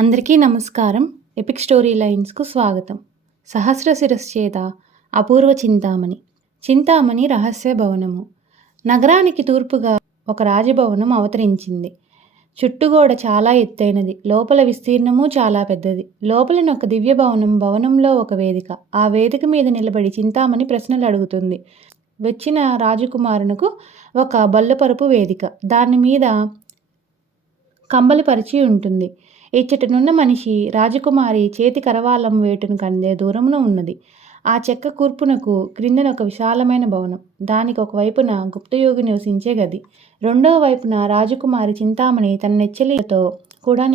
అందరికీ నమస్కారం. Epic story లైన్స్‌కు స్వాగతం. సహస్ర శిరశ్చేత అపూర్వ చింతామణి. చింతామణి రహస్య భవనము. నగరానికి తూర్పుగా ఒక రాజభవనం అవతరించింది. చుట్టుగోడ చాలా ఎత్తైనది. లోపల విస్తీర్ణము చాలా పెద్దది. లోపలనొక దివ్య భవనం, భవనంలో ఒక వేదిక. ఆ వేదిక మీద నిలబడి చింతామణి ప్రశ్నలు అడుగుతుంది. వచ్చిన రాజకుమారునకు ఒక బల్లపరుపు వేదిక. దాని మీద కంబలి పరిచి ఉంటుంది. ఇచ్చటనున్న మనిషి రాజకుమారి చేతి కరవాలం వేటును కందే దూరమున ఉన్నది. ఆ చెక్క కూర్పునకు క్రిందన ఒక విశాలమైన భవనం. దానికి ఒకవైపున గుప్తయోగి నివసించే గది, రెండవ వైపున రాజకుమారి చింతామణి తన నెచ్చెలితో కూడా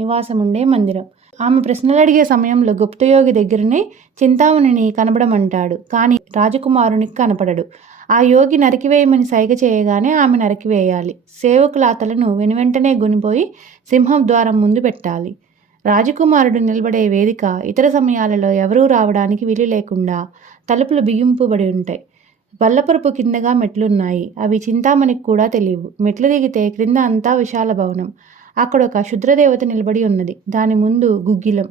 నివాసముండే మందిరం. ఆమె ప్రశ్నలు అడిగే సమయంలో గుప్తయోగి దగ్గరనే చింతామణిని కనబడమంటాడు, కానీ రాజకుమారునికి కనపడడు. ఆ యోగి నరికివేయమని సైగ చేయగానే ఆమె నరికివేయాలి. సేవకుల అతలను వెనువెంటనే గునిపోయి సింహం ద్వారం ముందు పెట్టాలి. రాజకుమారుడు నిలబడే వేదిక ఇతర సమయాలలో ఎవరూ రావడానికి వీలు లేకుండా తలుపులు బిగింపబడి ఉంటాయి. బల్లపరుపు కిందగా మెట్లున్నాయి. అవి చింతామణికి కూడా తెలియవు. మెట్లు దిగితే క్రింద అంతా విశాల భవనం. అక్కడ ఒక క్షుద్రదేవత నిలబడి ఉన్నది. దాని ముందు గుగ్గిలం,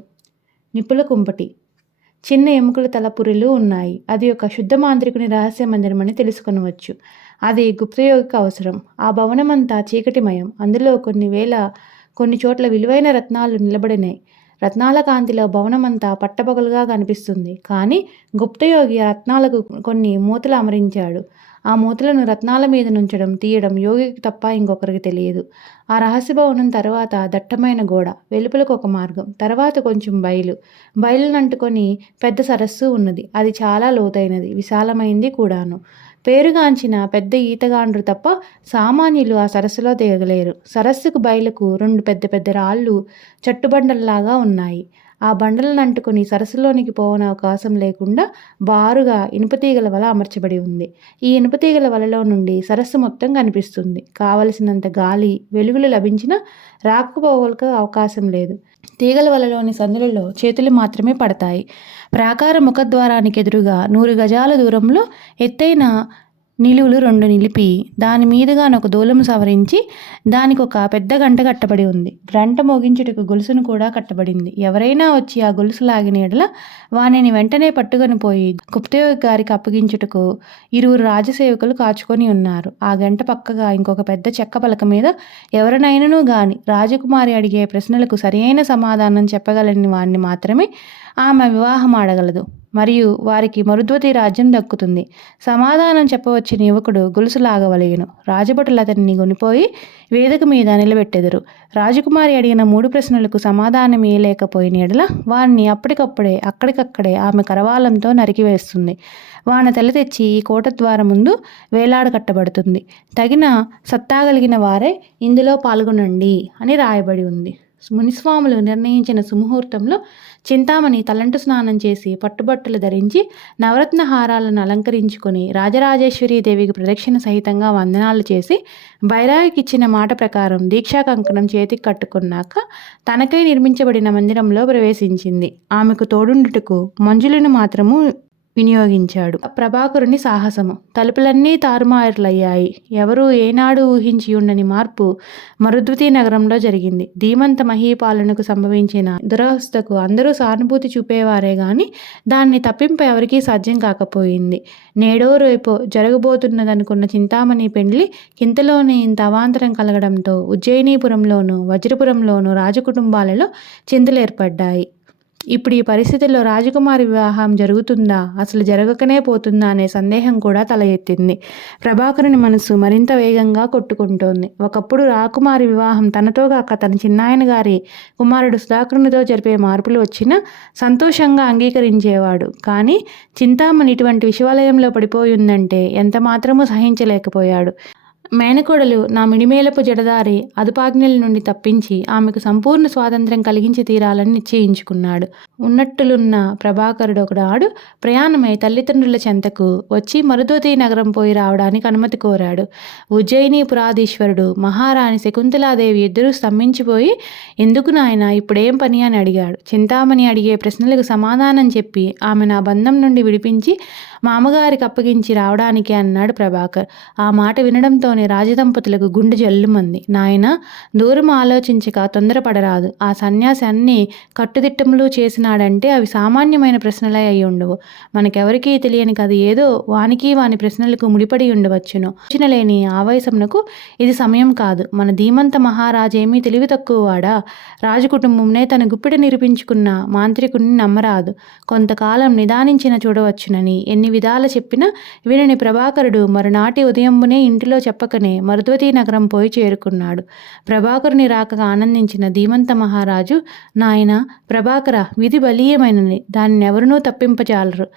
నిప్పుల కుంపటి, చిన్న ఎముకల తలపురులు ఉన్నాయి. అది ఒక శుద్ధ మాంత్రికుని రహస్య మందిరమని తెలుసుకొనవచ్చు. అది గుప్తయోగికి అవసరం. ఆ భవనమంతా చీకటిమయం. అందులో కొన్ని చోట్ల విలువైన రత్నాలు నిలబడినాయి. రత్నాల కాంతిలో భవనమంతా పట్టపగలుగా కనిపిస్తుంది. కానీ గుప్తయోగి ఆ రత్నాలకు కొన్ని మూతలు అమరించాడు. ఆ మూతలను రత్నాల మీద నుంచడం, తీయడం యోగికి తప్ప ఇంకొకరికి తెలియదు. ఆ రహస్య భవనం తర్వాత దట్టమైన గోడ, వెలుపలకు ఒక మార్గం, తర్వాత కొంచెం బయలునంటుకొని పెద్ద సరస్సు ఉన్నది. అది చాలా లోతైనది, విశాలమైంది కూడాను. పేరుగాంచిన పెద్ద ఈతగాండ్రు తప్ప సామాన్యులు ఆ సరస్సులో దిగలేరు. సరస్సుకు బయలకు రెండు పెద్ద పెద్ద రాళ్ళు చట్టుబండల్లాగా ఉన్నాయి. ఆ బండలను అంటుకొని సరస్సులోనికి పోవన అవకాశం లేకుండా బారుగా ఇనుపతీగల వల అమర్చబడి ఉంది. ఈ ఇనుపతీగల వలలో నుండి సరస్సు మొత్తం కనిపిస్తుంది. కావలసినంత గాలి, వెలుగులు లభించినా రాకపోవలకు అవకాశం లేదు. తీగల వలలోని సందులలో చేతులు మాత్రమే పడతాయి. ప్రాకార ముఖద్వారానికి ఎదురుగా 100 గజాల దూరంలో ఎత్తైన నిలువులు 2 నిలిపి దాని మీదుగానొక దూలము సవరించి దానికి ఒక పెద్ద గంట కట్టబడి ఉంది. గంట మోగించుటకు గొలుసును కూడా కట్టబడింది. ఎవరైనా వచ్చి ఆ గొలుసు లాగిన ఎడల వానిని వెంటనే పట్టుకొని పోయి గుప్తయోగి గారికి అప్పగించుటకు 2 రాజసేవకులు కాచుకొని ఉన్నారు. ఆ గంట పక్కగా ఇంకొక పెద్ద చెక్క పలక మీద ఎవరినైనాను గాని రాజకుమారి అడిగే ప్రశ్నలకు సరియైన సమాధానం చెప్పగలని వారిని మాత్రమే ఆమె వివాహం ఆడగలదు, మరియు వారికి మరుద్వతి రాజ్యం దక్కుతుంది. సమాధానం చెప్పవచ్చిన యువకుడు గొలుసు లాగవలెను. రాజభటులు అతన్ని కొనిపోయి వేదిక మీద నిలబెట్టెదరు. రాజకుమారి అడిగిన 3 ప్రశ్నలకు సమాధానం ఇయ్యలేకపోయిన ఎడల వారిని అక్కడికక్కడే ఆమె కరవాలంతో నరికివేస్తుంది. వాన తల తెచ్చి ఈ కోటద్వారం ముందు వేలాడ కట్టబడుతుంది. తగిన సత్తాగలిగిన వారే ఇందులో పాల్గొనండి అని రాయబడి ఉంది. మునిస్వాములు నిర్ణయించిన సుముహూర్తంలో చింతామణి తలంటు స్నానం చేసి పట్టుబట్టలు ధరించి నవరత్న హారాలను అలంకరించుకొని రాజరాజేశ్వరీ దేవికి ప్రదక్షిణ సహితంగా వందనాలు చేసి బైరాగికిచ్చిన మాట ప్రకారం దీక్షా కంకణం చేతికి కట్టుకున్నాక తనకై నిర్మించబడిన మందిరంలో ప్రవేశించింది. ఆమెకు తోడుండుటకు మంజులను మాత్రము వినియోగించాడు. ప్రభాకరుని సాహసము. తలుపులన్నీ తారుమారులయ్యాయి. ఎవరూ ఏనాడు ఊహించి ఉండని మార్పు మరుద్వతి నగరంలో జరిగింది. ధీమంత మహీపాలనకు సంభవించిన దురవస్థకు అందరూ సానుభూతి చూపేవారే గాని దాన్ని తప్పింప ఎవరికీ సాధ్యం కాకపోయింది. నేడో రేపో జరగబోతున్నదనుకున్న చింతామణి పెండ్లి ఇంతలోనే ఇంత అవాంతరం కలగడంతో ఉజ్జయినీపురంలోనూ వజ్రపురంలోనూ రాజకుటుంబాలలో చింతలు ఏర్పడ్డాయి. ఇప్పుడు ఈ పరిస్థితుల్లో రాజకుమారి వివాహం జరుగుతుందా, అసలు జరగకనే పోతుందా అనే సందేహం కూడా తల ఎత్తింది. ప్రభాకరుని మనసు మరింత వేగంగా కొట్టుకుంటోంది. ఒకప్పుడు రాకుమారి వివాహం తనతో కాక తన చిన్నాయన గారి కుమారుడు సుధాకరునితో జరిపే మార్పులు వచ్చినా సంతోషంగా అంగీకరించేవాడు. కానీ చింతామణి ఇటువంటి విషవలయంలో పడిపోయిందంటే ఎంత మాత్రమూ సహించలేకపోయాడు. మేనకోడలు నా మిడిమేలపు జడదారి అదుపాజ్ఞల నుండి తప్పించి ఆమెకు సంపూర్ణ స్వాతంత్ర్యం కలిగించి తీరాలని నిశ్చయించుకున్నాడు. ఉన్నట్టులున్న ప్రభాకరుడు ఒకనాడు ప్రయాణమై తల్లిదండ్రుల చెంతకు వచ్చి మరుదోతి నగరం పోయి రావడానికి అనుమతి కోరాడు. ఉజ్జయిని పురాధీశ్వరుడు, మహారాణి శకుంతలాదేవి ఇద్దరూ స్తంభించిపోయి, ఎందుకు నాయనా, ఇప్పుడేం పని అని అడిగాడు. చింతామణి అడిగే ప్రశ్నలకు సమాధానం చెప్పి ఆమె నా బంధం నుండి విడిపించి మామగారికి అప్పగించి రావడానికి అన్నాడు ప్రభాకర్. ఆ మాట వినడంతోనే రాజదంపతులకు గుండె జల్లుమంది. నాయన, దూరం ఆలోచించక తొందరపడరాదు. ఆ సన్యాసి అన్ని కట్టుదిట్టములు చేసినాడంటే అవి సామాన్యమైన ప్రశ్నలే అయి ఉండవు. మనకెవరికీ తెలియని కథ ఏదో వానికి వాని ప్రశ్నలకు ముడిపడి ఉండవచ్చును. ఆలోచన లేని ఆవేశమునకు ఇది సమయం కాదు. మన ధీమంత మహారాజేమీ తెలివి తక్కువవాడా? రాజకుటుంబంనే తన గుప్పిట నిరూపించుకున్న మాంత్రికుణ్ణి నమ్మరాదు. కొంతకాలం నిదానించిన చూడవచ్చునని ఎన్ని విధాల చెప్పినా వినని ప్రభాకరుడు మరునాటి ఉదయంబునే ఇంటిలో చెప్పకనే మరుద్వతి నగరం పోయి చేరుకున్నాడు. ప్రభాకరుని రాకగా ఆనందించిన ధీమంత మహారాజు, నాయన ప్రభాకర, విధి బలీయమైనది, దానినెవరునూ తప్పింపజాలరు.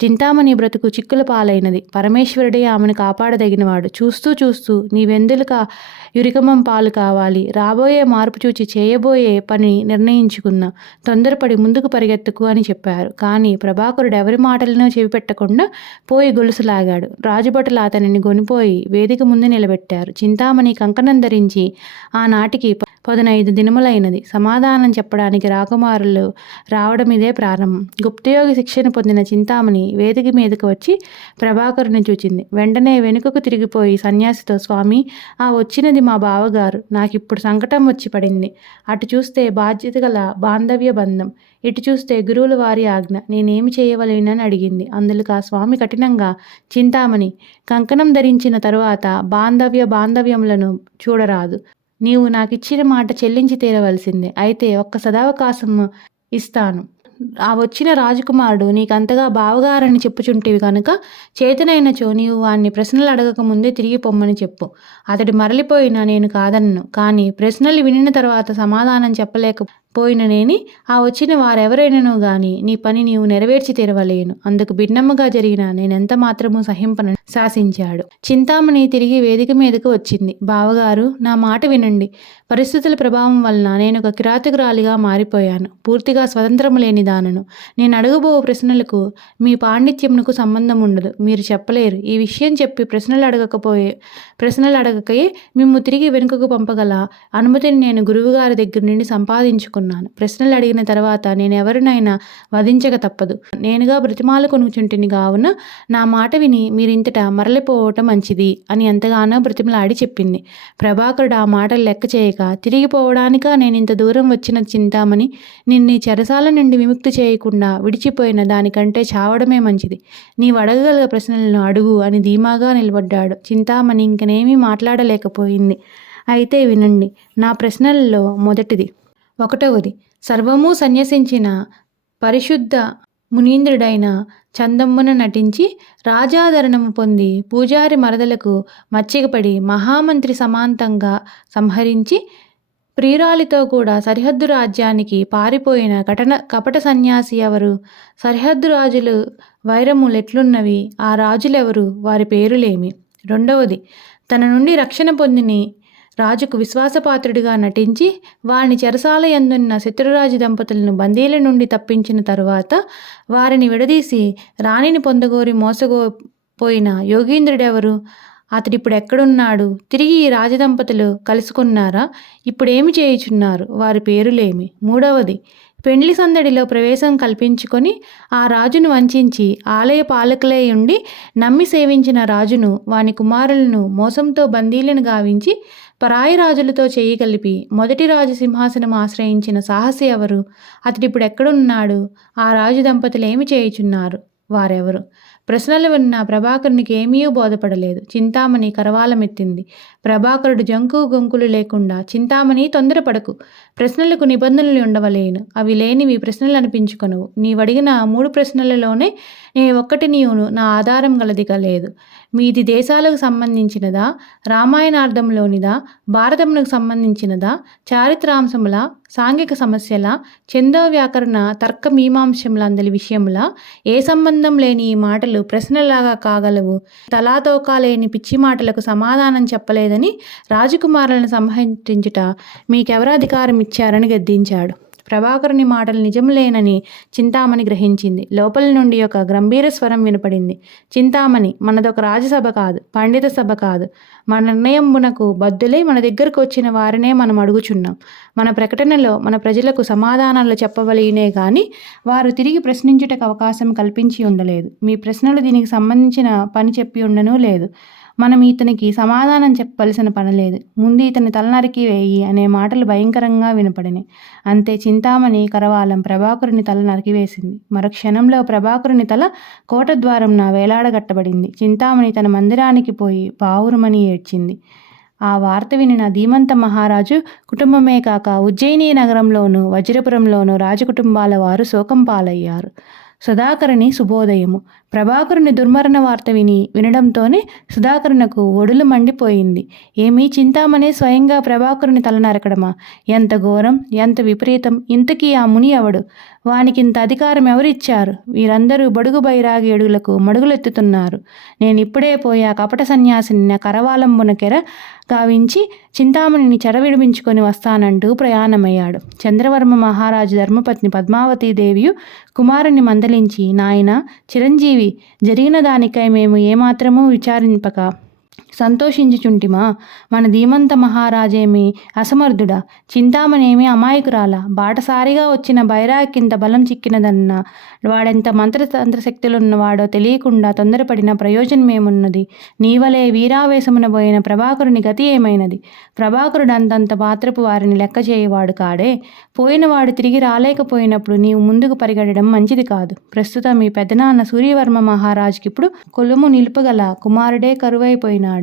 చింతామణి బ్రతుకు చిక్కుల పాలైనది. పరమేశ్వరుడే ఆమెను కాపాడదగినవాడు. చూస్తూ చూస్తూ నీవెందులుక యురికమం పాలు కావాలి. రాబోయే మార్పు చూచి చేయబోయే పని నిర్ణయించుకున్నా. తొందరపడి ముందుకు పరిగెత్తుకు అని చెప్పారు. కానీ ప్రభాకరుడు ఎవరి మాటలను చెవిపెట్టకుండా పోయి గొలుసులాగాడు. రాజుభటులు అతనిని గొనిపోయి వేదిక ముందు నిలబెట్టారు. చింతామణి కంకణం ధరించి ఆనాటికి 15 దినములైనది. సమాధానం చెప్పడానికి రాకుమారులు రావడం ఇదే ప్రారంభం. గుప్తయోగి శిక్షణ పొందిన చింతామణి వేదిక మీదకు వచ్చి ప్రభాకరుని చూచింది. వెంటనే వెనుకకు తిరిగిపోయి సన్యాసితో, స్వామి, ఆ వచ్చినది మా బావగారు. నాకిప్పుడు సంకటం వచ్చి పడింది. అటు చూస్తే బాధ్యత గల బాంధవ్య బంధం, ఇటు చూస్తే గురువుల వారి ఆజ్ఞ. నేనేమి చేయవలేనని అడిగింది. అందులకు ఆ స్వామి కఠినంగా, చింతామణి, కంకణం ధరించిన తరువాత బాంధవ్యములను చూడరాదు. నీవు నాకిచ్చిన మాట చెల్లించి తీరవలసిందే. అయితే ఒక్క సదావకాశం ఇస్తాను. ఆ వచ్చిన రాజకుమారుడు నీకంతగా బావగారని చెప్పుచుంటివి కనుక చేతనైనచో నీవు వాణ్ణి ప్రశ్నలు అడగక ముందే తిరిగి పొమ్మని చెప్పు. అతడు మరలిపోయినా నేను కాదన్ను. కానీ ప్రశ్నలు వినిన తర్వాత సమాధానం చెప్పలేకపోయిననేని ఆ వచ్చిన వారెవరైనను గాని నీ పని నీవు నెరవేర్చి తీరవలేను. అందుకు భిన్నముగా జరిగిన నేనెంత మాత్రము సహింపనని శాసించాడు. చింతామణి తిరిగి వేదిక మీదకు వచ్చింది. బావగారు, నా మాట వినండి. పరిస్థితుల ప్రభావం వలన నేను ఒక కిరాతకురాలిగా మారిపోయాను. పూర్తిగా స్వతంత్రము లేని దానను. నేను అడగబో ప్రశ్నలకు మీ పాండిత్యమునకు సంబంధం ఉండదు. మీరు చెప్పలేరు. ఈ విషయం చెప్పి ప్రశ్నలు అడగకయే మిమ్ము తిరిగి వెనుకకు పంపగల అనుమతిని నేను గురువుగారి దగ్గర నుండి సంపాదించుకున్నాను. ప్రశ్నలు అడిగిన తర్వాత నేను ఎవరినైనా వధించక తప్పదు. నేనుగా బ్రతిమాల కొనుచుంటిని కావున నా మాట విని మీరింతట మరలిపోవటం మంచిది అని ఎంతగానో బ్రతిమలాడి చెప్పింది. ప్రభాకరుడు ఆ మాటలు లెక్క చేయక, తిరిగిపోవడానికా నేను ఇంత దూరం వచ్చిన చింతామణి, నిన్ను చెరసాల నుండి విముక్తి చేయకుండా విడిచిపోయిన దానికంటే చావడమే మంచిది. నీవు అడగగల ప్రశ్నలను అడుగు అని ధీమాగా నిలబడ్డాడు. చింతామణి ఇంకనేమీ మాట్లాడలేకపోయింది. అయితే వినండి. నా ప్రశ్నలలో మొదటిది, 1వది, సర్వము సన్యసించిన పరిశుద్ధ మునీంద్రుడైన చందమ్మున నటించి రాజాదరణము పొంది పూజారి మరదలకు మచ్చికపడి మహామంత్రి సమాంతంగా సంహరించి ప్రియురాలితో కూడా సరిహద్దు రాజ్యానికి పారిపోయిన కపట సన్యాసి ఎవరు? సరిహద్దు రాజులు వైరములెట్లున్నవి? ఆ రాజులెవరు? వారి పేరులేమి? 2వది, తన నుండి రక్షణ పొందిని రాజుకు విశ్వాసపాత్రుడిగా నటించి వారిని చెరసాల యందున్న శత్రురాజు దంపతులను బందీల నుండి తప్పించిన తరువాత వారిని విడదీసి రాణిని పొందగోరి మోసపోయిన యోగీంద్రుడెవరు? అతడిప్పుడు ఎక్కడున్నాడు? తిరిగి ఈ రాజదంపతులు కలుసుకున్నారా? ఇప్పుడేమి చేయుచున్నారు? వారి పేరులేమి? 3వది, పెండ్లి సందడిలో ప్రవేశం కల్పించుకొని ఆ రాజును వంచించి ఆలయ పాలకులై ఉండి నమ్మి సేవించిన రాజును వాని కుమారులను మోసంతో బందీలను గావించి పరాయి రాజులతో చెయ్యి కలిపి మొదటి రాజు సింహాసనం ఆశ్రయించిన సాహసి ఎవరు? అతడిప్పుడు ఎక్కడున్నాడు? ఆ రాజు దంపతులు ఏమి చేయుచున్నారు? వారెవరు? ప్రశ్నలు విన్న ప్రభాకరునికి ఏమీ బోధపడలేదు. చింతామణి కరవాలమెత్తింది. ప్రభాకరుడు జంకు గొంకులు లేకుండా, చింతామణి, తొందరపడకు. ప్రశ్నలకు నిబంధనలు ఉండవలేను. అవి లేనివి ప్రశ్నలు అనిపించుకొనవు. నీవడిగిన 3 ప్రశ్నలలోనే ఒక్కటి నీవు నా ఆధారం గలదిగా లేదు. మీది దేశాలకు సంబంధించినదా? రామాయణార్థంలోనిదా? భారతమునకు సంబంధించినదా? చారిత్రాంశముల, సాంఘిక సమస్యల, ఛందో వ్యాకరణ తర్క మీమాంసములందలి విషయముల? ఏ సంబంధం లేని ఈ మాటలు ప్రశ్నలాగా కాగలవు? తలాతోకా లేని పిచ్చి మాటలకు సమాధానం చెప్పలేదని రాజకుమారులను సంహరించుట మీకెవరు అధికారం ఇచ్చారని గద్దించాడు. ప్రభాకరుని మాటలు నిజంలేనని చింతామణి గ్రహించింది. లోపల నుండి ఒక గంభీర స్వరం వినపడింది. చింతామణి, మనదొక రాజసభ కాదు, పండిత సభ కాదు. మన నిర్ణయంబునకు బద్దులై మన దగ్గరకు వచ్చిన వారినే మనం అడుగుచున్నాం. మన ప్రకటనలో మన ప్రజలకు సమాధానాలు చెప్పవలెనే గాని వారు తిరిగి ప్రశ్నించుటకు అవకాశం కల్పించి ఉండలేదు. మీ ప్రశ్నలు దీనికి సంబంధించిన పని చెప్పి ఉండనూ లేదు. మనం ఇతనికి సమాధానం చెప్పవలసిన పనిలేదు. ముందు ఇతని తలనరికి వేయి అనే మాటలు భయంకరంగా వినపడినాయి. అంతే, చింతామణి కరవాలం ప్రభాకరుని తల నరికివేసింది. మరుక్షణంలో ప్రభాకరుని తల కోటద్వారంన వేలాడగట్టబడింది. చింతామణి తన మందిరానికి పోయి పావురమని ఏడ్చింది. ఆ వార్త వినిన ధీమంత మహారాజు కుటుంబమే కాక ఉజ్జయిని నగరంలోనూ వజ్రపురంలోనూ రాజకుటుంబాల వారు శోకం పాలయ్యారు. సుధాకరుని శుభోదయము. ప్రభాకరుని దుర్మరణ వార్త వినడంతోనే సుధాకరునకు ఒడులు మండిపోయింది. ఏమీ, చింతామణి స్వయంగా ప్రభాకరుని తల నరకడమా? ఎంత ఘోరం, ఎంత విపరీతం! ఇంతకీ ఆ ముని ఎవడు? వానికింత అధికారం ఎవరిచ్చారు? వీరందరూ బడుగు బైరాగి అడుగులకు మడుగులెత్తుతున్నారు. నేనిప్పుడే పోయి ఆ కపట సన్యాసిని నా కరవాలంబునకెర గావించి చింతామణిని చెరవిడిపించుకొని వస్తానంటూ ప్రయాణమయ్యాడు. చంద్రవర్మ మహారాజు ధర్మపత్ని పద్మావతీదేవియు కుమారుని మందలించి, నాయన చిరంజీవి, జరిగిన దానికై మేము ఏమాత్రమూ విచారింపక సంతోషించుచుంటిమా? మన ధీమంత మహారాజేమి అసమర్థుడా? చింతామణేమి అమాయకురాలా? బాటసారిగా వచ్చిన బైరాకింత బలం చిక్కినదన్నా వాడెంత మంత్రతంత్ర శక్తులున్నవాడో తెలియకుండా తొందరపడిన ప్రయోజనమేమున్నది? నీవలే వీరావేశమున పోయిన ప్రభాకరుని గతి ఏమైనది? ప్రభాకరుడు అంతంత పాత్రపు వారిని లెక్క చేయవాడు కాడే. పోయినవాడు తిరిగి రాలేకపోయినప్పుడు నీవు ముందుకు పరిగెడడం మంచిది కాదు. ప్రస్తుతం మీ పెద్దనాన్న సూర్యవర్మ మహారాజుకిప్పుడు కొలుము నిలుపగల కుమారుడే కరువైపోయినాడు.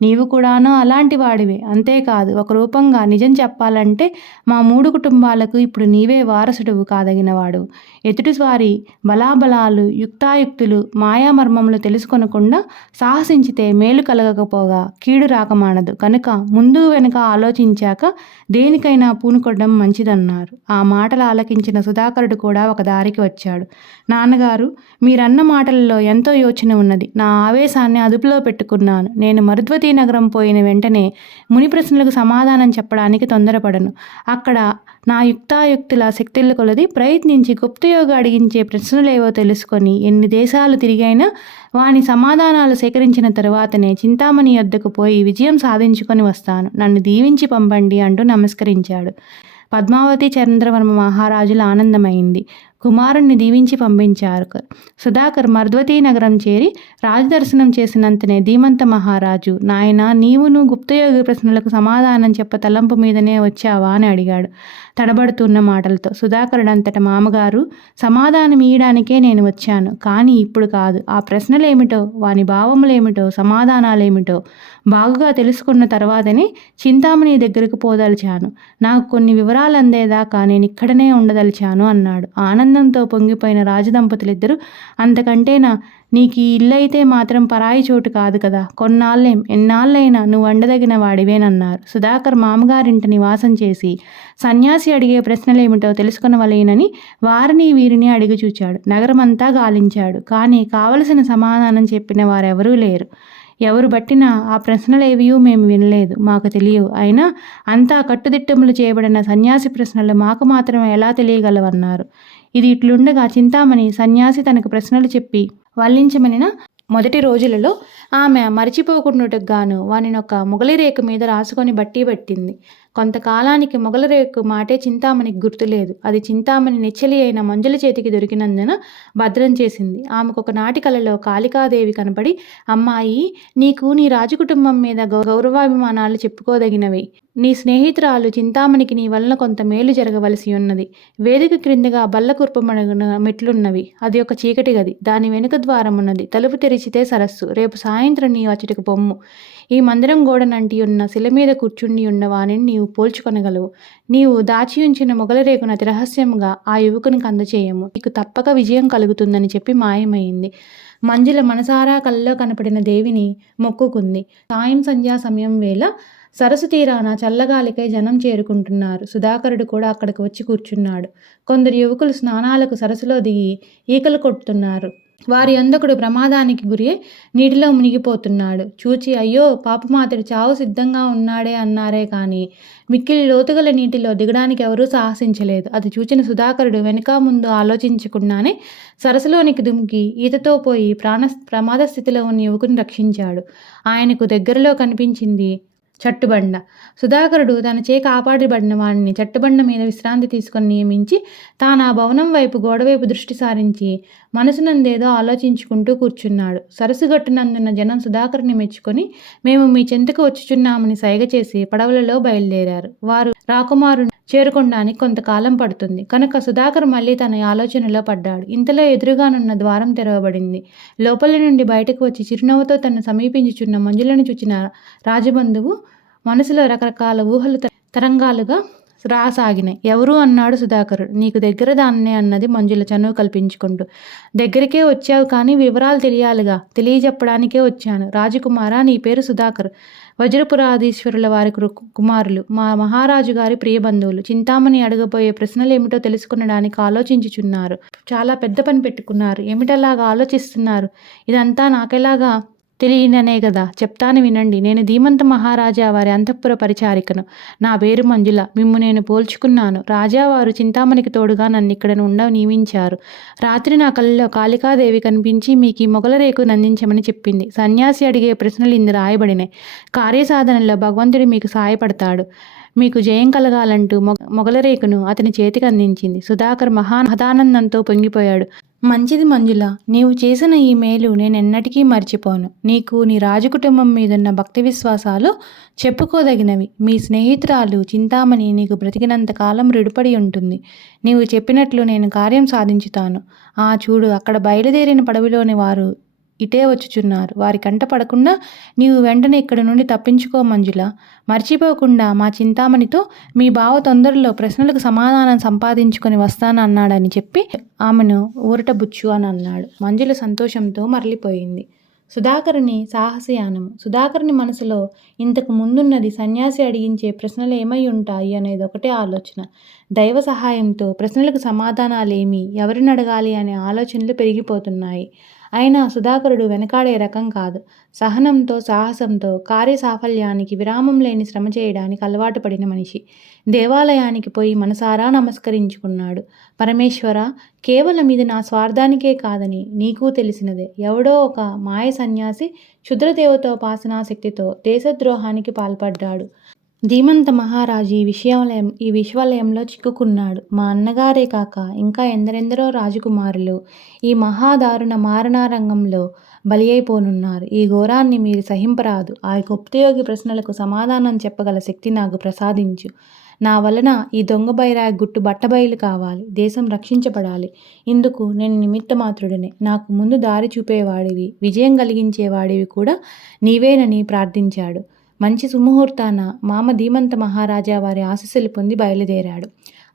నీవు కూడాను అలాంటి వాడివే. అంతేకాదు, ఒక రూపంగా నిజం చెప్పాలంటే మా 3 కుటుంబాలకు ఇప్పుడు నీవే వారసుడువు కాదగినవాడు. ఎదుటివారి బలాబలాలు, యుక్తాయుక్తులు, మాయామర్మములు తెలుసుకొనకుండా సాహసించితే మేలు కలగకపోగా కీడు రాకమానదు. కనుక ముందు వెనుక ఆలోచించాక దేనికైనా పూనుకోవడం మంచిదన్నారు. ఆ మాటలు ఆలకించిన సుధాకరుడు కూడా ఒక దారికి వచ్చాడు. నాన్నగారు, మీరన్న మాటలలో ఎంతో యోచన ఉన్నది. నా ఆవేశాన్ని అదుపులో పెట్టుకున్నాను. నేను మరుద్వతి నగరం పోయిన వెంటనే ముని ప్రశ్నలకు సమాధానం చెప్పడానికి తొందరపడను. అక్కడ నా యుక్తాయుక్తుల శక్తుల కొలది ప్రయత్నించి గుప్తయోగా అడిగించే ప్రశ్నలేవో తెలుసుకొని ఎన్ని దేశాలు తిరిగైనా వాని సమాధానాలు సేకరించిన తరువాతనే చింతామణి యొద్దకు పోయి విజయం సాధించుకొని వస్తాను. నన్ను దీవించి పంపండి అంటూ నమస్కరించాడు. పద్మావతి చంద్రవర్మ మహారాజుల ఆనందమైంది. కుమారుణ్ణి దీవించి పంపించారు. సుధాకర్ మర్ద్వతీ నగరం చేరి రాజదర్శనం చేసినంతనే ధీమంత మహారాజు, నాయన, నీవును గుప్తయోగి ప్రశ్నలకు సమాధానం చెప్ప తలంపు మీదనే వచ్చావా అని అడిగాడు తడబడుతున్న మాటలతో. సుధాకరుడంతట, మామగారు, సమాధానం ఇయ్యడానికే నేను వచ్చాను, కానీ ఇప్పుడు కాదు. ఆ ప్రశ్నలేమిటో, వాని భావములేమిటో, సమాధానాలేమిటో బాగుగా తెలుసుకున్న తర్వాతనే చింతామణి దగ్గరకు పోదలిచాను. నాకు కొన్ని వివరాలు అందేదాకా నేను ఇక్కడనే ఉండదలిచాను అన్నాడు. ఆనందంతో పొంగిపోయిన రాజదంపతులిద్దరూ, అంతకంటేనా, నీకు ఈ ఇల్లైతే మాత్రం పరాయి చోటు కాదు కదా, కొన్నాళ్ళేం ఎన్నాళ్ళైనా నువ్వు వండదగిన వాడివేనన్నారు. సుధాకర్ మామగారింట నివాసం చేసి సన్యాసి అడిగే ప్రశ్నలేమిటో తెలుసుకొనవలేనని వారిని వీరిని అడిగి చూచాడు. నగరమంతా గాలించాడు, కానీ కావలసిన సమాధానం చెప్పిన వారెవరూ లేరు. ఎవరు బట్టినా ఆ ప్రశ్నలేవియూ మేము వినలేదు, మాకు తెలియవు. అయినా అంతా కట్టుదిట్టములు చేయబడిన సన్యాసి ప్రశ్నలు మాకు మాత్రమే ఎలా తెలియగలవన్నారు. ఇది ఇట్లుండగా చింతామణి సన్యాసి తనకు ప్రశ్నలు చెప్పి వల్లించమనిన మొదటి రోజులలో ఆమె మరిచిపోకుండాటకు గాను వానినొక మొగలిరేకు మీద రాసుకొని బట్టి పట్టింది. కొంతకాలానికి మొగలిరేకు మాటే చింతామణికి గుర్తులేదు. అది చింతామణి నెచ్చలి అయిన మంజుల చేతికి దొరికినందున భద్రం చేసింది. ఆమెకు ఒక నాటి కలలో కాళికాదేవి కనపడి, అమ్మాయి, నీకు నీ రాజకుటుంబం మీద గౌరవాభిమానాలు చెప్పుకోదగినవి. నీ స్నేహితురాలు చింతామణికి నీ వలన కొంత మేలు జరగవలసి ఉన్నది. వేదిక క్రిందగా బల్లకుర్పమడుగున మెట్లున్నవి. అది ఒక చీకటి గది. దాని వెనుక ద్వారం ఉన్నది. తలుపు తెరిచితే సరస్సు. రేపు సాయంత్రం నీ అచ్చటికి పొమ్ము. ఈ మందిరం గోడనంటి ఉన్న శిల మీద కూర్చుండి ఉన్న వానిని నీవు పోల్చుకొనగలవు. నీవు దాచి ఉంచిన మొగలరేకును అతి రహస్యంగా ఆ యువకునికి అందచేయము. నీకు తప్పక విజయం కలుగుతుందని చెప్పి మాయమైంది. మంజుల మనసారా కళ్ళలో కనపడిన దేవిని మొక్కుకుంది. సంధ్యా సమయం వేళ సరస్సు తీరాన చల్లగాలికై జనం చేరుకుంటున్నారు. సుధాకరుడు కూడా అక్కడికి వచ్చి కూర్చున్నాడు. కొందరు యువకులు స్నానాలకు సరస్సులో దిగి ఈకలు కొట్టుతున్నారు. వారి అందొకడు ప్రమాదానికి గురి నీటిలో మునిగిపోతున్నాడు. చూచి అయ్యో పాపం అతడు చావు సిద్ధంగా ఉన్నాడే అన్నారే కాని మిక్కిలి లోతుగల నీటిలో దిగడానికి ఎవరూ సాహసించలేదు. అది చూచిన సుధాకరుడు వెనుక ముందు ఆలోచించకుండానే సరస్సులోనికి దుమికి ఈతతో పోయి ప్రమాద స్థితిలో ఉన్న యువకుని రక్షించాడు. ఆయనకు దగ్గరలో కనిపించింది చట్టుబండ. సుధాకరుడు తనచే కాపాడబడిన వాడిని చట్టుబండ మీద విశ్రాంతి తీసుకొని నియమించి తాను ఆ భవనం వైపు గోడవైపు దృష్టి సారించి మనసునందేదో ఆలోచించుకుంటూ కూర్చున్నాడు. సరస్సు గట్టునందున్న జనం సుధాకరుని మెచ్చుకొని మేము మీ చెంతకు వచ్చుచున్నామని సైగ చేసి పడవలలో బయలుదేరారు. వారు రాకుమారుని చేరుకోవడానికి కొంతకాలం పడుతుంది కనుక సుధాకర్ మళ్ళీ తన ఆలోచనలో పడ్డాడు. ఇంతలో ఎదురుగానున్న ద్వారం తెరవబడింది. లోపలి నుండి బయటకు వచ్చి చిరునవ్వుతో తనను సమీపించుచున్న మంజులను చూచిన రాజబంధువు మనసులో రకరకాల ఊహలు తరంగాలుగా రాసాగినాయి. ఎవరు అన్నాడు సుధాకరుడు. నీకు దగ్గర దాన్నే అన్నది మంజుల చనువు కల్పించుకుంటూ. దగ్గరికే వచ్చావు కానీ వివరాలు తెలియాలిగా, తెలియజెప్పడానికే వచ్చాను. రాజకుమారా, నీ పేరు సుధాకర్, వజ్రపురాధీశ్వరుల వారి కుమారులు, మా మహారాజు గారి ప్రియ బంధువులు. చింతామణి అడగబోయే ప్రశ్నలు ఏమిటో తెలుసుకునడానికి ఆలోచించుచున్నారు. చాలా పెద్ద పని పెట్టుకున్నారు. ఏమిటలాగా ఆలోచిస్తున్నారు? ఇదంతా నాకెలాగా తెలియననే కదా, చెప్తాను వినండి. నేను ధీమంత మహారాజా వారి అంతఃపుర పరిచారికను. నా పేరు మంజుల. మిమ్ము నేను పోల్చుకున్నాను. రాజావారు చింతామణికి తోడుగా నన్ను ఇక్కడ నియమించారు. రాత్రి నా కళ్ళలో కాళికాదేవి కనిపించి మీకు ఈ మొగల రేకును అందించమని చెప్పింది. సన్యాసి అడిగే ప్రశ్నలు ఇందు రాయబడినాయి. కార్యసాధనలో భగవంతుడు మీకు సాయపడతాడు. మీకు జయం కలగాలంటూ మొగల రేకును అతని చేతికి అందించింది. సుధాకర్ మహాదానందంతో పొంగిపోయాడు. మంచిది మంజుల, నీవు చేసిన ఈ మేలు నేనెన్నటికీ మర్చిపోను. నీకు నీ రాజకుటుంబం మీదున్న భక్తి విశ్వాసాలు చెప్పుకోదగినవి. మీ స్నేహితురాలు చింతామణి నీకు బ్రతికినంత కాలం రుడిపడి ఉంటుంది. నీవు చెప్పినట్లు నేను కార్యం సాధించుతాను. చూడు, అక్కడ బయలుదేరిన పడవలోని వారు ఇటే వచ్చుచున్నారు. వారి కంట పడకుండా నీవు వెంటనే ఇక్కడి నుండి తప్పించుకో మంజుల. మర్చిపోకుండా మా చింతామణితో మీ బావ తొందరలో ప్రశ్నలకు సమాధానం సంపాదించుకొని వస్తానన్నాడని చెప్పి ఆమెను ఊరటబుచ్చు అని అన్నాడు. మంజుల సంతోషంతో మరలిపోయింది. సుధాకరుని సాహసయానము. సుధాకరుని మనసులో ఇంతకు ముందున్నది సన్యాసి అడిగించే ప్రశ్నలు ఏమై ఉంటాయి అనేది ఒకటే ఆలోచన. దైవ సహాయంతో ప్రశ్నలకు సమాధానాలేమి, ఎవరిని అడగాలి అనే ఆలోచనలు పెరిగిపోతున్నాయి. అయినా సుధాకరుడు వెనకాడే రకం కాదు. సహనంతో సాహసంతో కార్య సాఫల్యానికి విరామం లేని శ్రమ చేయడానికి అలవాటు పడిన మనిషి. దేవాలయానికి పోయి మనసారా నమస్కరించుకున్నాడు. పరమేశ్వర, కేవలం ఇది నా స్వార్థానికే కాదని నీకు తెలిసినదే. ఎవడో ఒక మాయ సన్యాసి క్షుద్రదేవతోపాసనా శక్తితో దేశద్రోహానికి పాల్పడ్డాడు. ధీమంత మహారాజు ఈ విశ్వలయంలో చిక్కుకున్నాడు. మా అన్నగారే కాక ఇంకా ఎందరెందరో రాజకుమారులు ఈ మహాదారుణ మారణారంగంలో బలి అయిపోనున్నారు. ఈ ఘోరాన్ని మీరు సహింపరాదు. ఆ గుప్తయోగి ప్రశ్నలకు సమాధానం చెప్పగల శక్తి నాకు ప్రసాదించు. నా వలన ఈ దొంగ బైరాగ్ గుట్టు బట్టబయలు కావాలి. దేశం రక్షించబడాలి. ఇందుకు నేను నిమిత్తమాత్రుడినే. నాకు ముందు దారి చూపేవాడివి, విజయం కలిగించేవాడివి కూడా నీవేనని ప్రార్థించాడు. మంచి సుముహూర్తాన మామ ధీమంత మహారాజా వారి ఆశీస్సులు పొంది బయలుదేరాడు.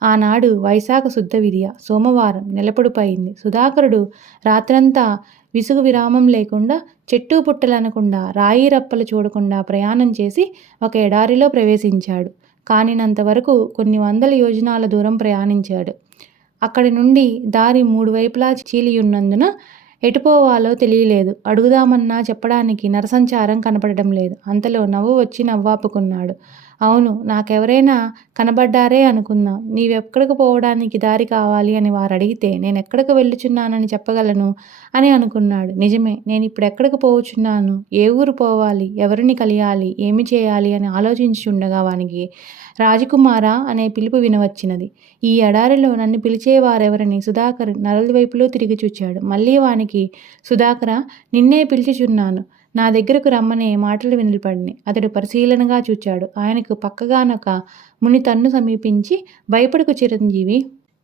ఆనాడు వైశాఖ శుద్ధ విదియ, సోమవారం, నెలపొడుపయింది. సుధాకరుడు రాత్రంతా విసుగు విరామం లేకుండా, చెట్టు పుట్టలనకుండా, రాయి రప్పలు చూడకుండా ప్రయాణం చేసి ఒక ఎడారిలో ప్రవేశించాడు. కానినంతవరకు కొన్ని వందల యోజనాల దూరం ప్రయాణించాడు. అక్కడి నుండి దారి 3 వైపులా చీలియున్నందున ఎటుపోవాలో తెలియలేదు. అడుగుదామన్నా చెప్పడానికి నరసంచారం కనపడడం లేదు. అంతలో నవ్వు వచ్చి నవ్వాపుకున్నాడు. అవును, నాకెవరైనా కనబడ్డారే అనుకుందాం. నీవెక్కడికి పోవడానికి దారి కావాలి అని వారు అడిగితే నేనెక్కడికి వెళ్ళుచున్నానని చెప్పగలను అని అనుకున్నాడు. నిజమే, నేను ఇప్పుడు ఎక్కడికి పోవచున్నాను, ఏ ఊరు పోవాలి, ఎవరిని కలియాలి, ఏమి చేయాలి అని ఆలోచించుండగా వానికి రాజకుమారా అనే పిలుపు వినవచ్చినది. ఈ ఎడారిలో నన్ను పిలిచేవారెవరని సుధాకర్ నలువైపులో తిరిగి చూచాడు. మళ్ళీ వానికి సుధాకర, నిన్నే పిలిచిచున్నాను, నా దగ్గరకు రమ్మనే మాటలు వినపడినాయి. అతడు పరిశీలనగా చూచాడు. ఆయనకు పక్కగానొక ముని తన్ను సమీపించి, భయపడకు చిరంజీవి,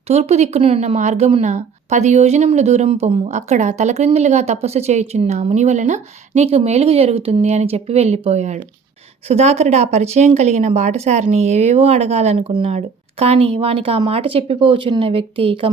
తూర్పు దిక్కునున్న మార్గమున 10 యోజనముల దూరం పొమ్ము. అక్కడ తలక్రిందులుగా తపస్సు చేయుచున్న ముని వలన నీకు మేలుగు జరుగుతుంది అని చెప్పి వెళ్ళిపోయాడు. సుధాకరుడు ఆ పరిచయం కలిగిన బాటసారిని ఏవేవో అడగాలనుకున్నాడు. కానీ వానికి ఆ మాట చెప్పిపోచున్న వ్యక్తి ఇక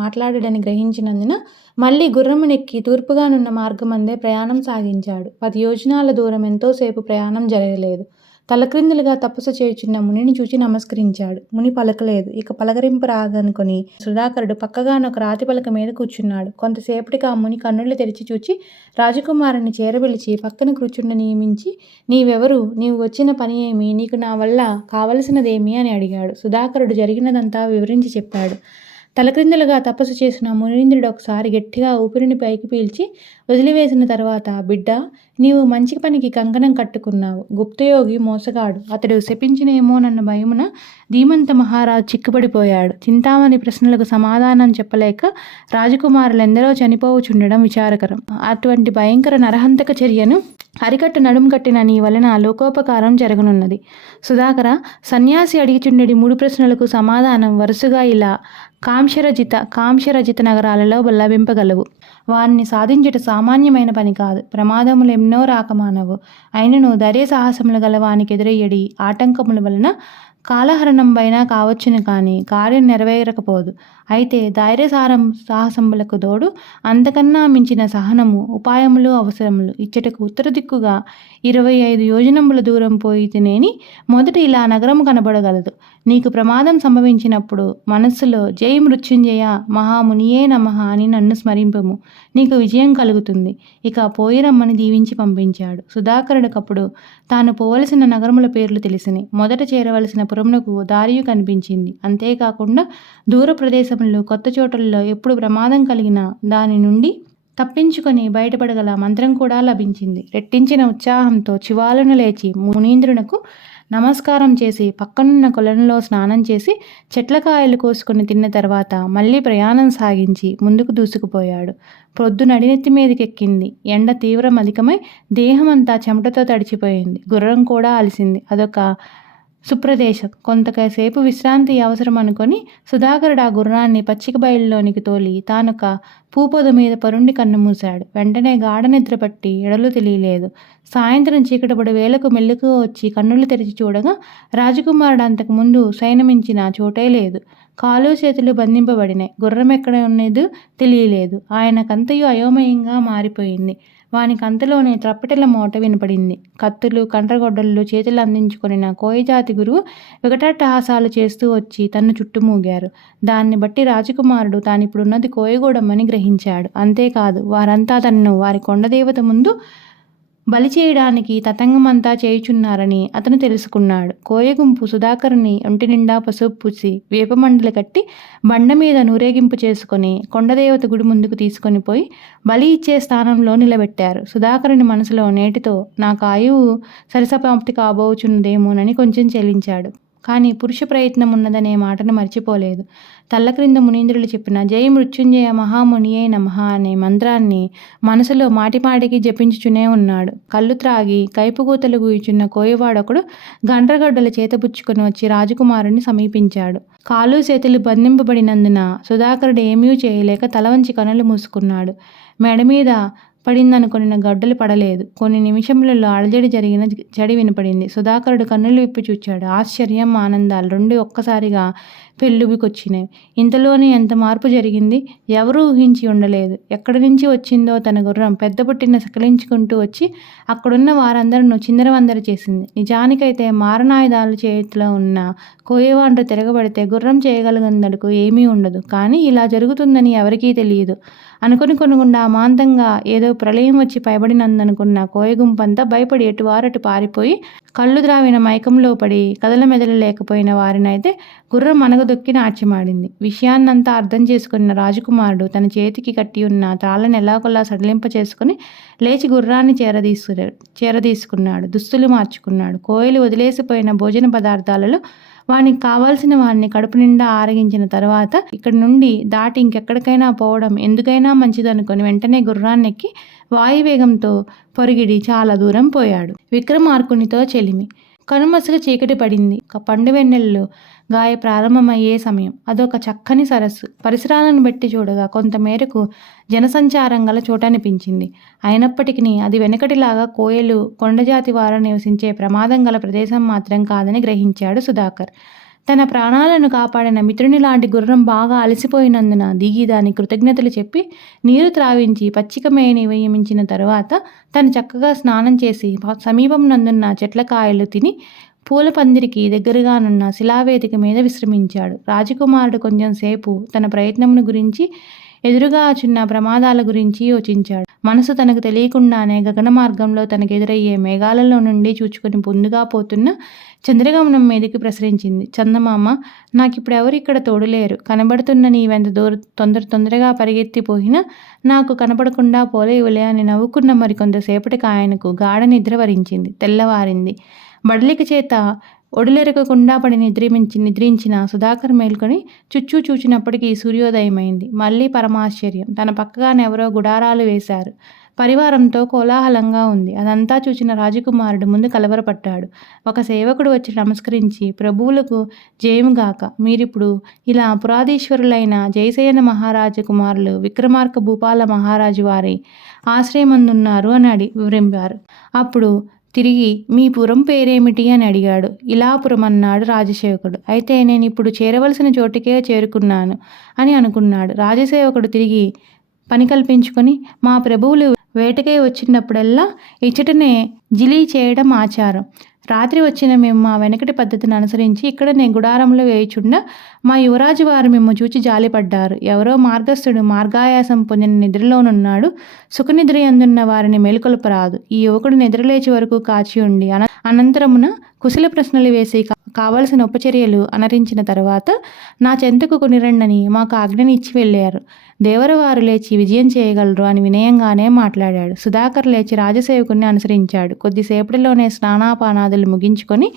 మాట్లాడడని గ్రహించినందున మళ్ళీ గుర్రమునెక్కి తూర్పుగానున్న మార్గమందే ప్రయాణం సాగించాడు. 10 యోజనాల దూరం ఎంతోసేపు ప్రయాణం జరగలేదు. తలక్రిందులుగా తపస్సు చేయుచున్న మునిని చూచి నమస్కరించాడు. ముని పలకలేదు. ఇక పలకరింపు రాదనుకొని సుధాకరుడు పక్కగానొక రాతి పలక మీద కూర్చున్నాడు. కొంతసేపటికి ఆ ముని కన్నులు తెరిచి చూచి రాజకుమారుని చేరబిలిచి పక్కన కూర్చుండ నియమించి, నీవెవరు? నీవు వచ్చిన పని ఏమి? నీకు నా వల్ల కావలసినదేమి అని అడిగాడు. సుధాకరుడు జరిగినదంతా వివరించి చెప్పాడు. తలక్రిందులుగా తపస్సు చేసిన మునీంద్రుడు ఒకసారి గట్టిగా ఊపిరిని పైకి పీల్చి వదిలివేసిన తర్వాత, బిడ్డ, నీవు మంచి పనికి కంకణం కట్టుకున్నావు. గుప్తయోగి మోసగాడు. అతడు శపించినేమోనన్న భయమున ధీమంత మహారాజు చిక్కుపడిపోయాడు. చింతామణి ప్రశ్నలకు సమాధానం చెప్పలేక రాజకుమారులెందరో చనిపోవుచుండడం విచారకరం. అటువంటి భయంకర నరహంతక చర్యను అరికట్టు నడుము కట్టిన నీ వలన లోకోపకారం జరగనున్నది. సుధాకర, సన్యాసి అడిగిచుండెడి 3 ప్రశ్నలకు సమాధానం వరుసగా ఇలా కాంక్షరజిత నగరాలలో లభింపగలవు. వారిని సాధించుట సామాన్యమైన పని కాదు. ప్రమాదములు ఎన్నో రాకమానవు. అయినను ధైర్య సాహసములు గల వానికి ఎదురయ్యడి ఆటంకముల వలన కాలహరణంబైనా కావచ్చును కానీ కార్యం నెరవేరకపోదు. అయితే ధైర్య సాహసములకు తోడు అంతకన్నా మించిన సహనము ఉపాయములు అవసరములు. ఇచ్చటకు ఉత్తర దిక్కుగా 25 యోజనముల దూరం పోయి తినేని మొదట ఇలా నగరము కనబడగలదు. నీకు ప్రమాదం సంభవించినప్పుడు మనస్సులో జై మృత్యుంజయ మహామునియే నమః అని నన్ను స్మరింపము. నీకు విజయం కలుగుతుంది. ఇక పోయిరమ్మని దీవించి పంపించాడు. సుధాకరుడికప్పుడు తాను పోవలసిన నగరముల పేర్లు తెలిసినాయి. మొదట చేరవలసిన పురమునకు దారియు కనిపించింది. అంతేకాకుండా దూర ప్రదేశంలో కొత్త చోటుల్లో ఎప్పుడు ప్రమాదం కలిగినా దాని నుండి తప్పించుకొని బయటపడగల మంత్రం కూడా లభించింది. రెట్టించిన ఉత్సాహంతో చివాలున లేచి మునీంద్రునకు నమస్కారం చేసి పక్కనున్న కొలనులో స్నానం చేసి చెట్లకాయలు కోసుకొని తిన్న తర్వాత మళ్ళీ ప్రయాణం సాగించి ముందుకు దూసుకుపోయాడు. ప్రొద్దు నడినెత్తి మీదకెక్కింది. ఎండ తీవ్రం అధికమై దేహమంతా చెమటతో తడిచిపోయింది. గుర్రం కూడా అలసింది. అదొక సుప్రదేశం. కొంతసేపు విశ్రాంతి అవసరం అనుకొని సుధాకరుడు ఆ గుర్రాన్ని పచ్చిక బయలులోనికి తోలి తానొక పూపొద మీద పరుండి కన్నుమూశాడు. వెంటనే గాఢ నిద్ర పట్టి ఎడలు తెలియలేదు. సాయంత్రం చీకటపడి వేలకు మెల్లుకు వచ్చి కన్నులు తెరిచి చూడగా రాజకుమారుడు అంతకు ముందు శయనమించిన చోటే లేదు. కాలు చేతులు బంధింపబడినాయి. గుర్రం ఎక్కడ ఉన్నదో తెలియలేదు. ఆయనకంతయు అయోమయంగా మారిపోయింది. వానికంతలోనే త్రప్పిటల మోట వినపడింది. కత్తులు కండ్రగొడ్డళ్ళు చేతులు అందించుకొనిన కోయజాతి గురువు వికటాట్టహాసాలు చేస్తూ వచ్చి తన్ను చుట్టుమూగారు. దాన్ని బట్టి రాజకుమారుడు తానిప్పుడున్నది కోయగూడెమని గ్రహించాడు. అంతేకాదు, వారంతా తనను వారి కొండదేవత ముందు బలి చేయడానికి తతంగమంతా చేయుచున్నారని అతను తెలుసుకున్నాడు. కోయగుంపు సుధాకరుని ఒంటి నిండా పసుపు పూసి వేపమండలు కట్టి బండ మీద నూరేగింపు చేసుకొని కొండదేవత గుడి ముందుకు తీసుకొని పోయి బలి ఇచ్చే స్థానంలో నిలబెట్టారు. సుధాకరుని మనసులో నేటితో నాకు ఆయువు సరిసమాప్తి కాబోచున్నదేమోనని కొంచెం చెలించాడు. కానీ పురుష ప్రయత్నం ఉన్నదనే మాటను మర్చిపోలేదు. తల్లక్రింద మునీంద్రులు చెప్పిన జై మృత్యుంజయ మహామునియే నమః అనే మంత్రాన్ని మనసులో మాటిమాటికి జపించుచునే ఉన్నాడు. కళ్ళు త్రాగి కైపుగూతలు గూయుచున్న కోయవాడొకడు గండ్రగడ్డల చేతబుచ్చుకొని వచ్చి రాజకుమారుని సమీపించాడు. కాలు చేతులు బంధింపబడినందున సుధాకరుడు ఏమీ చేయలేక తల వంచి కనులు మూసుకున్నాడు. మెడ మీద పడిందనుకొనిన గడ్డలు పడలేదు. కొన్ని నిమిషములలో అలజడి జరిగిన చడి వినపడింది. సుధాకరుడు కన్నులు విప్పి చూచాడు. ఆశ్చర్యం, ఆనందాలు రెండు ఒక్కసారిగా పెళ్ళుబికొచ్చినాయి. ఇంతలోనే ఎంత మార్పు జరిగింది! ఎవరూ ఊహించి ఉండలేదు. ఎక్కడి నుంచి వచ్చిందో తన గుర్రం పెద్ద పుట్టిన సకిలించుకుంటూ వచ్చి అక్కడున్న వారందరినూ చిందరవందర చేసింది. నిజానికైతే మారణాయుధాలు చేతిలో ఉన్న కోయవాండ్రు తిరగబడితే గుర్రం చేయగలిగినందుకు ఏమీ ఉండదు. కానీ ఇలా జరుగుతుందని ఎవరికీ తెలియదు. అనుకొనుకొనకుండా అమాంతంగా ఏదో ప్రళయం వచ్చి పైబడినందనుకున్న కోయగుంపంతా భయపడి ఎటువారటు పారిపోయి కళ్ళు ద్రావిన మైకంలో పడి కదల మెదలు లేకపోయిన వారినైతే గుర్రం మనగదొక్కి నాట్యమాడింది. విషయాన్నంతా అర్థం చేసుకున్న రాజకుమారుడు తన చేతికి కట్టి ఉన్న తాళ్ళని ఎలాగొలా సడలింప చేసుకుని లేచి గుర్రాన్ని చేరదీసుకున్నాడు. దుస్తులు మార్చుకున్నాడు. కోయలు వదిలేసిపోయిన భోజన పదార్థాలలో వానికి కావాల్సిన వారిని కడుపు నిండా ఆరగించిన తర్వాత ఇక్కడి నుండి దాటి ఇంకెక్కడికైనా పోవడం ఎందుకైనా మంచిదనుకొని వెంటనే గుర్రాన్నెక్కి వాయువేగంతో పొరిగిడి చాలా దూరం పోయాడు. విక్రమార్కునితో చెలిమి. కనుమసక చీకటి పడింది. పండు వెన్నెల్లో గాయ ప్రారంభమయ్యే సమయం. అదొక చక్కని సరస్సు. పరిసరాలను బట్టి చూడగా కొంతమేరకు జనసంచారం గల చోటనిపించింది. అయినప్పటికీ అది వెనకటిలాగా కోయలు కొండజాతి వారు నివసించే ప్రమాదం గల ప్రదేశం మాత్రం కాదని గ్రహించాడు సుధాకర్. తన ప్రాణాలను కాపాడిన మిత్రుని లాంటి గుర్రం బాగా అలసిపోయినందున దిగి దాని కృతజ్ఞతలు చెప్పి నీరు త్రావించి పచ్చిక మేయని నియమించిన తరువాత తను చక్కగా స్నానం చేసి సమీపం నందున్న చెట్ల కాయలు తిని పూల పందిరికి దగ్గరగానున్న శిలావేదిక మీద విశ్రమించాడు. రాజకుమారుడు కొంచెం సేపు తన ప్రయత్నమును గురించి, ఎదురుగా చిన్న ప్రమాదాల గురించి యోచించాడు. మనసు తనకు తెలియకుండానే గగన మార్గంలో తనకెదురయ్యే మేఘాలలో నుండి చూచుకొని పొందుగా పోతున్న చంద్రగమనం మీదకి ప్రసరించింది. చందమామ, నాకిప్పుడెవరు ఇక్కడ తోడులేరు. కనబడుతున్న నీవెంత తొందరగా పరిగెత్తిపోయినా నాకు కనపడకుండా పోలేవులే అని నవ్వుకున్న మరికొంతసేపటికి ఆయనకు గాఢ నిద్ర వరించింది. తెల్లవారింది. బడలిక చేత ఒడిలెరగకుండా పడి నిద్రించిన సుధాకర్ మేల్కొని చుట్టూ చూచినప్పటికీ సూర్యోదయమైంది. మళ్ళీ పరమాశ్చర్యం. తన పక్కగానెవరో గుడారాలు వేశారు. పరివారంతో కోలాహలంగా ఉంది. అదంతా చూచిన రాజకుమారుడు ముందు కలవరపడ్డాడు. ఒక సేవకుడు వచ్చి నమస్కరించి, ప్రభువులకు జయముగాక, మీరిప్పుడు ఇలా పురాధీశ్వరులైన జయసేన మహారాజు కుమారులు విక్రమార్క భూపాల మహారాజు వారి ఆశ్రయమందున్నారు అని వివరింపారు. అప్పుడు తిరిగి మీ పురం పేరేమిటి అని అడిగాడు. ఇలాపురం అన్నాడు రాజసేవకుడు. అయితే నేను ఇప్పుడు చేరవలసిన చోటుకే చేరుకున్నాను అని అనుకున్నాడు. రాజసేవకుడు తిరిగి పని కల్పించుకొని, మా ప్రభువులు వేటకై వచ్చినప్పుడల్లా ఇచ్చటనే జిలీ చేయడం ఆచారం. రాత్రి వచ్చిన మేము మా వెనకటి పద్ధతిని అనుసరించి ఇక్కడనే గుడారంలో వేయుచుండ మా యువరాజు వారు మేము చూచి జాలిపడ్డారు. ఎవరో మార్గస్థుడు మార్గాయాసం పొందిన నిద్రలోనున్నాడు. సుఖనిద్ర యందున్న వారిని మేలుకొల్పరాదు. ఈ యువకుడు నిద్రలేచి వరకు కాచి ఉండి అనంతరమున కుశల ప్రశ్నలు వేసి కావలసిన ఉపచర్యలు అనరించిన తర్వాత నా చెంతకు కొనిరండని మాకు ఆజ్ఞని ఇచ్చి వెళ్ళారు. దేవరవారు లేచి విజయం చేయగలరు అని వినయంగానే మాట్లాడాడు. సుధాకర్ లేచి రాజసేవకుని అనుసరించాడు. కొద్దిసేపటిలోనే స్నానాపానాదులు ముగించుకొని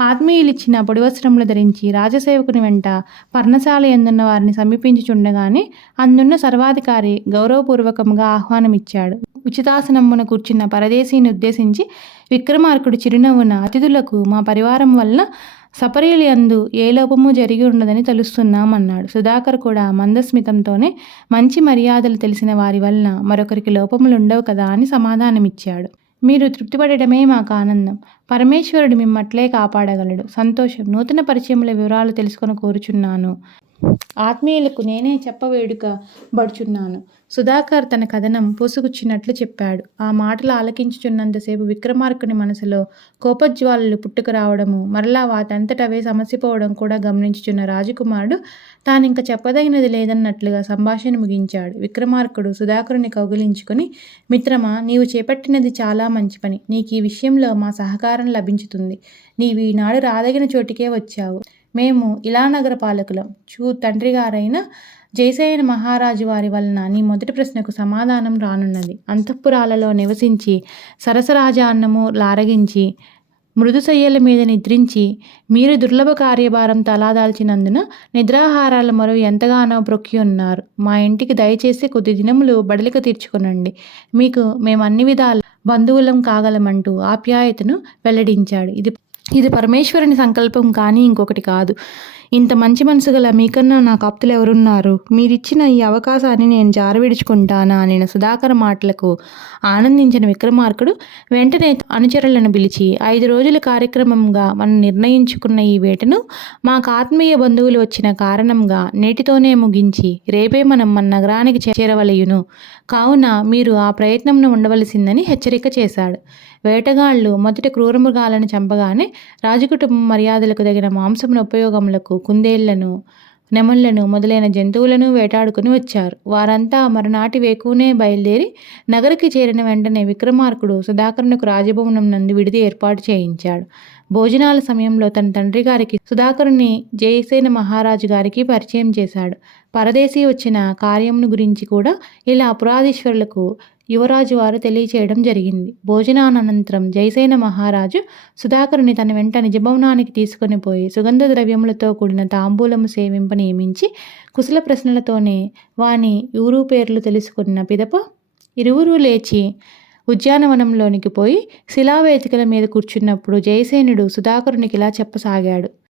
ఆత్మీయులిచ్చిన పొడివస్త్రములు ధరించి రాజసేవకుని వెంట పర్ణశాల ఎందున్న వారిని సమీపించుచుండగానే అందున్న సర్వాధికారి గౌరవపూర్వకంగా ఆహ్వానమిచ్చాడు. ఉచితాసనమున కూర్చున్న పరదేశీని ఉద్దేశించి విక్రమార్కుడు చిరునవ్వున, అతిథులకు మా పరివారం వల్ల సపర్యలు యందు ఏ లోపము జరిగి ఉండదని తెలుస్తున్నామన్నాడు. సుధాకర్ కూడా మందస్మితంతోనే, మంచి మర్యాదలు తెలిసిన వారి వలన మరొకరికి లోపములుండవు కదా అని సమాధానమిచ్చాడు. మీరు తృప్తిపడటమే మాకు ఆనందం. పరమేశ్వరుడు మిమ్మట్లే కాపాడగలడు. సంతోషం. నూతన పరిచయముల వివరాలు తెలుసుకొని కోరుచున్నాను. ఆత్మీయులకు నేనే చెప్పవేడుక బడుచున్నాను. సుధాకర్ తన కథనం పూసుగుచ్చినట్లు చెప్పాడు. ఆ మాటలు ఆలకించుచున్నంతసేపు విక్రమార్కుని మనసులో కోపజ్వాలలు పుట్టుకురావడము, మరలా వాటంతటవే సమసిపోవడం కూడా గమనించుచున్న రాజకుమారుడు తానింక చెప్పదగినది లేదన్నట్లుగా సంభాషణ ముగించాడు. విక్రమార్కుడు సుధాకరుని కౌగిలించుకొని, మిత్రమా, నీవు చేపట్టినది చాలా మంచి పని. నీకు ఈ విషయంలో మా సహకారం లభించుతుంది. నీవు ఈనాడు రాదగిన చోటికే వచ్చావు. మేము ఇలా నగర పాలకులం. తండ్రిగారైన జయసేన మహారాజు వారి వలన నీ మొదటి ప్రశ్నకు సమాధానం రానున్నది. అంతఃపురాలలో నివసించి సరసరాజ అన్నము లారగించి మృదుశయ్యల మీద నిద్రించి మీరు దుర్లభ కార్యభారం తలాదాల్చినందున నిద్రాహారాల మరో ఎంతగానో ప్రొక్కి ఉన్నారు. మా ఇంటికి దయచేసి కొద్ది దినములు బడలిక తీర్చుకొనండి. మీకు మేము అన్ని విధాల బంధువులం కాగలమంటూ ఆప్యాయతను వెల్లడించాడు. ఇది పరమేశ్వరుని సంకల్పం కానీ ఇంకొకటి కాదు. ఇంత మంచి మనసు గల మీకన్నా నాకు ఆప్తులు ఎవరున్నారు? మీరిచ్చిన ఈ అవకాశాన్ని నేను జారవిడుచుకుంటానా అనిన సుధాకర్ మాటలకు ఆనందించిన విక్రమార్కుడు వెంటనే అనుచరులను పిలిచి, 5 రోజుల కార్యక్రమంగా మనం నిర్ణయించుకున్న ఈ వేటను మాకు ఆత్మీయ బంధువులు వచ్చిన కారణంగా నేటితోనే ముగించి రేపే మనం మన నగరానికి చేరవలయును. కావున మీరు ఆ ప్రయత్నంను ఉండవలసిందని హెచ్చరిక చేశాడు. వేటగాళ్లు మొదట క్రూరమృగాలను చంపగానే రాజకుటుంబం మర్యాదలకు తగిన మాంసమున ఉపయోగములకు కుందేళ్లను, నెమళ్లను మొదలైన జంతువులను వేటాడుకుని వచ్చారు. వారంతా మరునాటి వేకువనే బయలుదేరి నగరికి చేరిన వెంటనే విక్రమార్కుడు సుధాకరునకు రాజభవనం నందు విడిది ఏర్పాటు చేయించాడు. భోజనాల సమయంలో తన తండ్రి గారికి సుధాకరుని జయసేన మహారాజు గారికి పరిచయం చేశాడు. పరదేశీ వచ్చిన కార్యమును గురించి కూడా ఇలా పురాధీశ్వరులకు యువరాజు వారు తెలియచేయడం జరిగింది. భోజనానంతరం జయసేన మహారాజు సుధాకరుని తన వెంట నిజభవనానికి తీసుకొని పోయి సుగంధ ద్రవ్యములతో కూడిన తాంబూలము సేవింప నియమించి కుశల ప్రశ్నలతోనే వాని ఊరు పేర్లు తెలుసుకున్న పిదప ఇరువురు లేచి ఉద్యానవనంలోనికి పోయి శిలావేదికల మీద కూర్చున్నప్పుడు జయసేనుడు సుధాకరునికి ఇలా చెప్పసాగాడు.